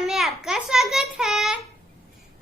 में आपका स्वागत है।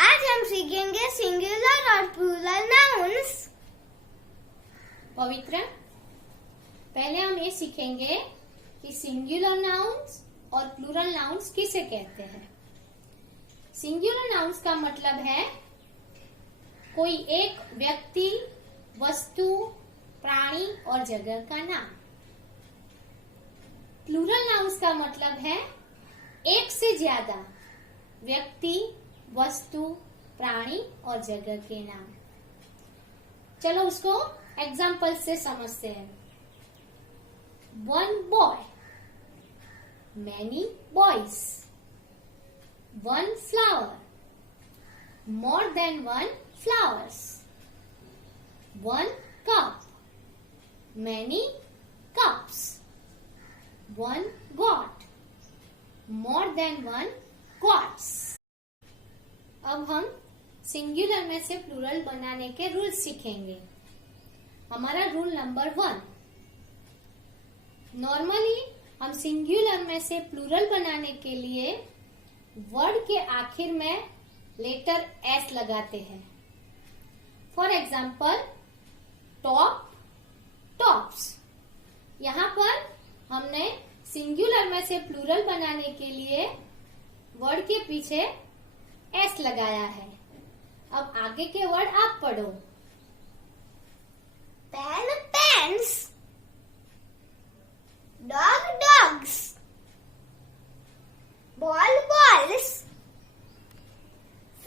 आज हम सीखेंगे सिंगुलर और प्लूरल नाउन्स। पवित्र, पहले हम ये सीखेंगे कि सिंगुलर नाउन्स और प्लूरल नाउन्स किसे कहते हैं। सिंगुलर नाउन्स का मतलब है कोई एक व्यक्ति, वस्तु, प्राणी और जगह का नाम। प्लूरल नाउन्स का मतलब है एक से ज्यादा व्यक्ति, वस्तु, प्राणी और जगह के नाम। चलो उसको एग्जाम्पल से समझते हैं। One boy, many boys, one flower, more than one flowers, one cup, many cups, one god, more than one gods. अब हम सिंगुलर में से प्लूरल बनाने के रूल सीखेंगे। हमारा रूल नंबर 1, नॉर्मली हम सिंगुलर में से प्लूरल बनाने के लिए वर्ड के आखिर में लेटर एस लगाते हैं। For example top, tops. यहाँ पर हमने सिंगुलर में से प्लूरल बनाने के लिए वर्ड के पीछे एस लगाया है। अब आगे के वर्ड आप पढ़ो। Pen pens, dog dogs, ball balls,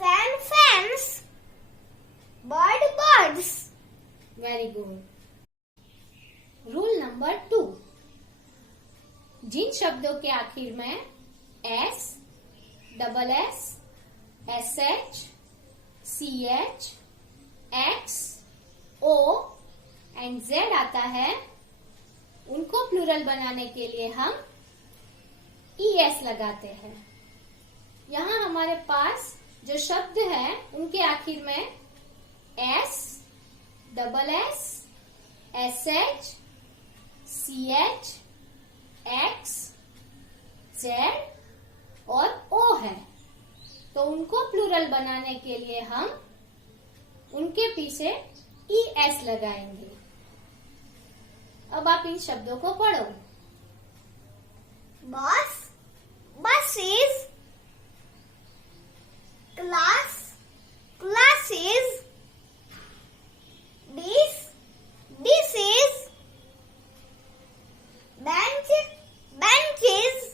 fan fans, bird birds. Very good. Rule number 2, जिन शब्दों के आखिर में S, double S, S H, C H, X, O and Z आता है, उनको प्लूरल बनाने के लिए हम ई एस लगाते हैं। यहाँ हमारे पास जो शब्द है उनके आखिर में S, double S, S H, C H, X, Z और ओ है, तो उनको प्लूरल बनाने के लिए हम उनके पीछे ई एस लगाएंगे। अब आप इन शब्दों को पढ़ो। बस, buses, class, classes, dish, dishes, bench, benches,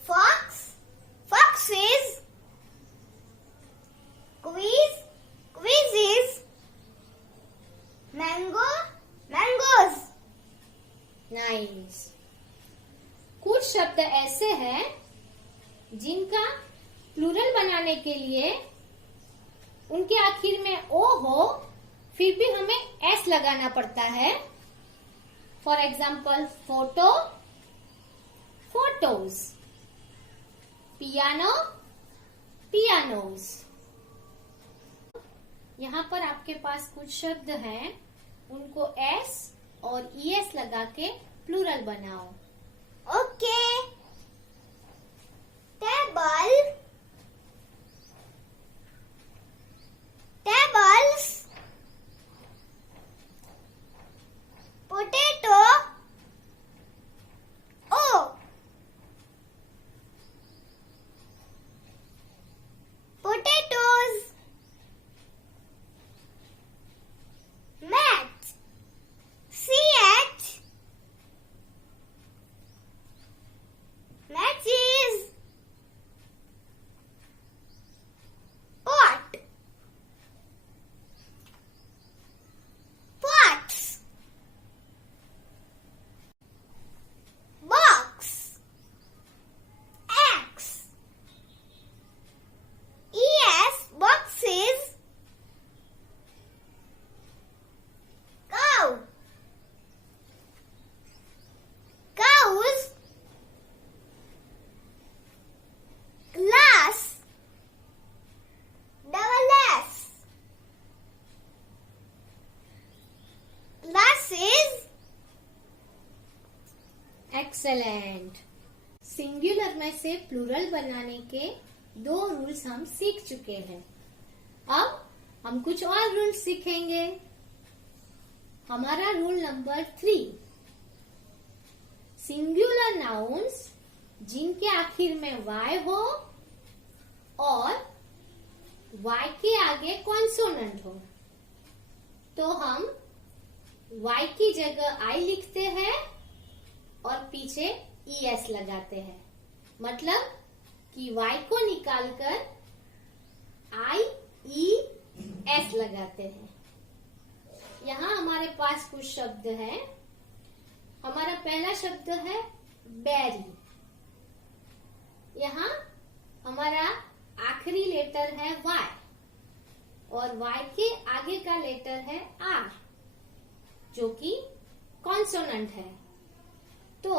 fox, foxes, quiz, quizzes, mango, mangoes। Nice. कुछ शब्द ऐसे हैं जिनका प्लूरल बनाने के लिए उनके आखिर में ओ हो, फिर भी हमें एस लगाना पड़ता है। For example photo, photos, piano, pianos. यहाँ पर आपके पास कुछ शब्द हैं, उनको एस और ई एस लगा के प्लूरल बनाओ। Okay. Table, tables, potato, O, potatoes, mat, CH, matches, pot, pots, box, axe, ES, boxes, cow, cows, glass, double S, glasses, excellent. Singular में से प्लूरल बनाने के 2 रूल्स हम सीख चुके हैं। अब हम कुछ और रूल्स सीखेंगे। हमारा रूल नंबर 3, सिंगुलर नाउन्स जिनके आखिर में वाई हो और वाई के आगे कॉन्सोनेंट हो, तो हम वाई की जगह आई लिखते हैं और पीछे ES लगाते हैं। मतलब कि वाई को निकालकर IES लगाते हैं। यहाँ हमारे पास कुछ शब्द हैं। हमारा पहला शब्द है बेरी। यहाँ हमारा आखिरी लेटर है Y और Y के आगे का लेटर है R जो कि कॉन्सोनेंट है। तो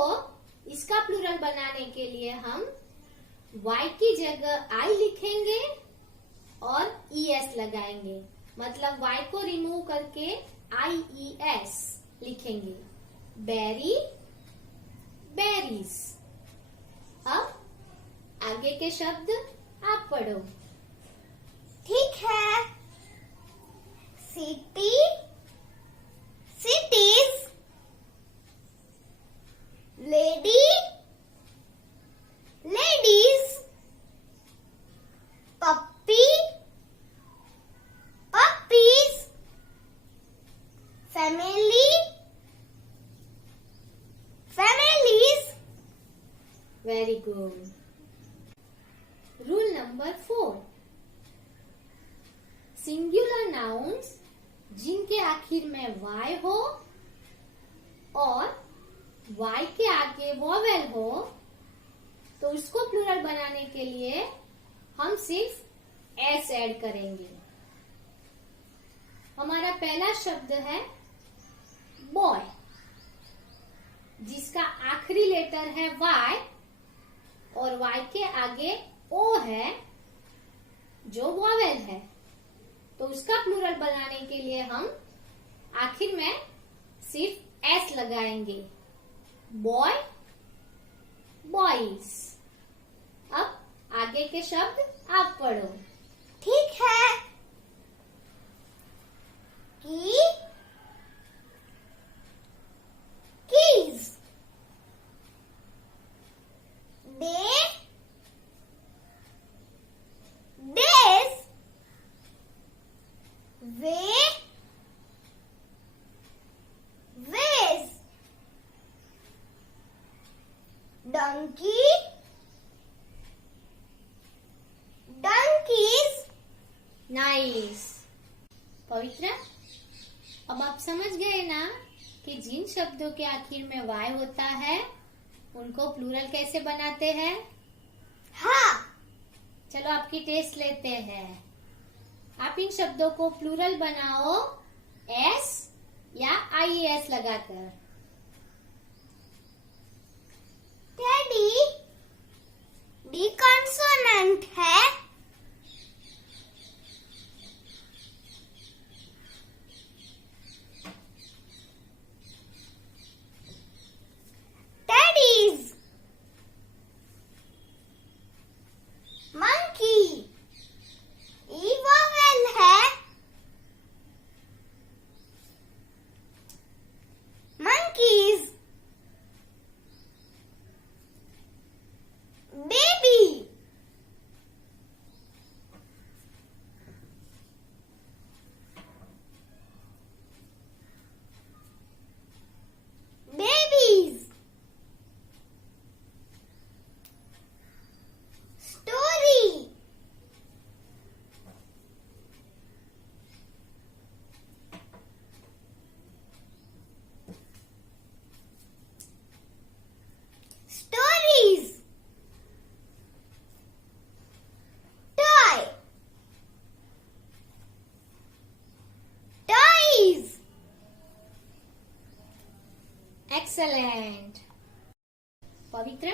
इसका प्लूरल बनाने के लिए हम Y की जगह I लिखेंगे और ES लगाएंगे। मतलब Y को रिमूव करके IES लिखेंगे। Berry, berries. अब आगे के शब्द आप पढ़ो। ठीक है। City, cities, lady, ladies, puppy, puppies, family, families. Very good. Rule number 4, singular nouns जिनके आखिर में वाई हो और वाई के आगे वोवेल हो, तो उसको प्लूरल बनाने के लिए हम सिर्फ एस ऐड करेंगे। हमारा पहला शब्द है बॉय, जिसका आखिरी लेटर है वाई और वाई के आगे ओ है जो वोवेल है। तो उसका प्लूरल बनाने के लिए हम आखिर में सिर्फ एस लगाएंगे। Boy, boys. अब आगे के शब्द आप पढ़ो। ठीक है। की, कीज, डे, डेज, वे, वेज, डंकी, डंकीज। नाइस। पवित्र, अब आप समझ गए ना कि जिन शब्दों के आखिर में वाई होता है उनको प्लूरल कैसे बनाते हैं? हाँ। चलो आपकी टेस्ट लेते हैं। आप इन शब्दों को प्लूरल बनाओ एस या IES लगाकर। टेडी, डी कॉन्सोनेंट है। टेडीज। मंकी, ई वोवेल है। Monkeys. Baby, babies. Story, stories. Toy, toys. Excellent. पवित्र,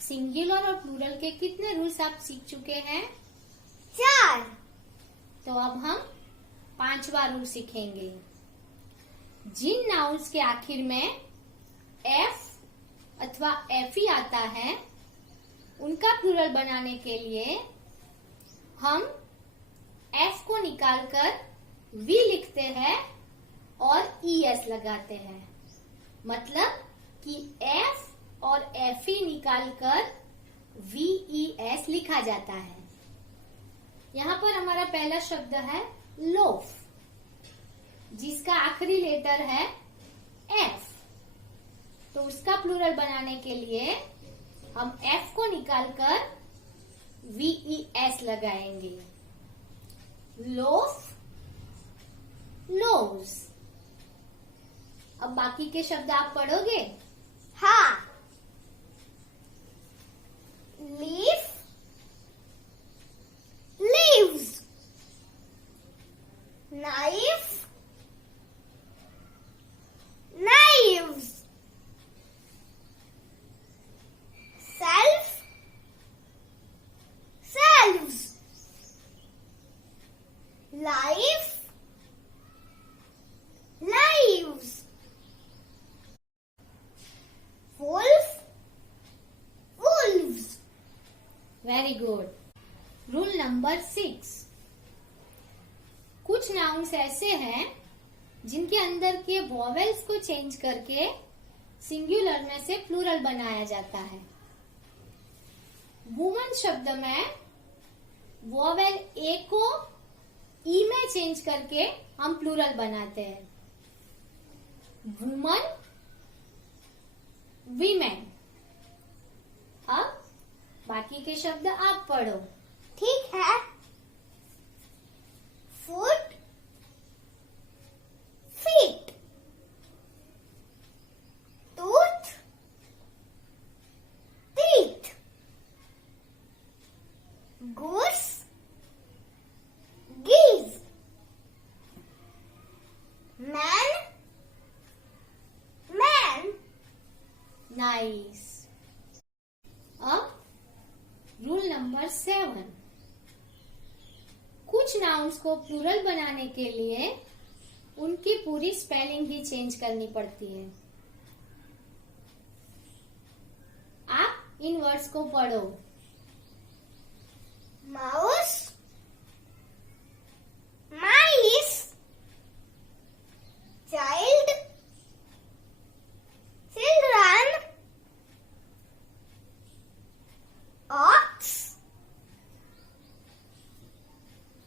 सिंगुलर और प्लूरल के कितने रूल्स आप सीख चुके हैं? 4। तो अब हम 5वां रूल सीखेंगे। जिन नाउन्स के आखिर में F अथवा एफी आता है, उनका प्लूरल बनाने के लिए हम एफ को निकालकर वी लिखते हैं और ईएस लगाते हैं। मतलब कि एफ और एफई निकालकर वीईएस लिखा जाता है। यहाँ पर हमारा पहला शब्द है लोफ, जिसका आखिरी लेटर है एफ। तो उसका प्लूरल बनाने के लिए हम एफ को निकालकर वीईएस लगाएंगे। Loaf, loaves. अब बाकी के शब्द आप पढ़ोगे? हाँ। Leaf, leaves. Knife, knives. Self, selves. Life, lives. Wolf, wolves. Very good. Rule number 6। कुछ नाउन्स ऐसे हैं जिनके अंदर के वॉवेल्स को चेंज करके सिंगुलर में से प्लूरल बनाया जाता है। वुमन शब्द में वॉवेल ए को ई में चेंज करके हम प्लूरल बनाते हैं। Woman, women. अब बाकी के शब्द आप पढ़ो। ठीक है। Foot, feet. Tooth, teeth. Goose, geese. Man, man. Nice. अब रूल नंबर 7। कुछ नाउन्स को प्लूरल बनाने के लिए उनकी पूरी स्पेलिंग भी चेंज करनी पड़ती है। आप इन वर्ड्स को पढ़ो। Mouse, mice. Child, children. Ox,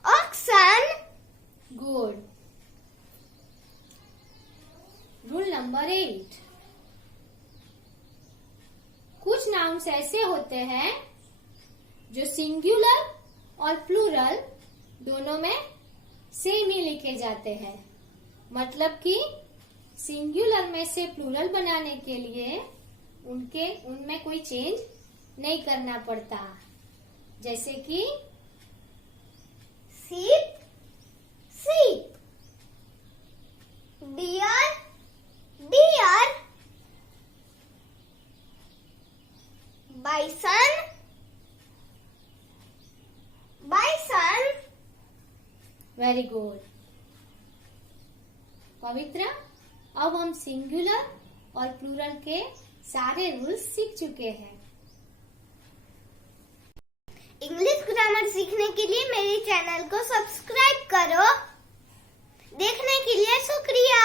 oxen. Good. Rule number 8। कुछ नाउन्स ऐसे होते हैं जो सिंगुलर और प्लूरल दोनों में सेम ही लिखे जाते हैं। मतलब कि सिंगुलर में से प्लूरल बनाने के लिए उनमें कोई चेंज नहीं करना पड़ता। जैसे कि Sheep, sheep. Deer, deer. Bison, bison. Very good. पवित्र, अब हम सिंगुलर और प्लूरल के सारे रूल्स सीख चुके हैं। इंग्लिश ग्रामर सीखने के लिए मेरे चैनल को सब्सक्राइब करो। देखने के लिए शुक्रिया।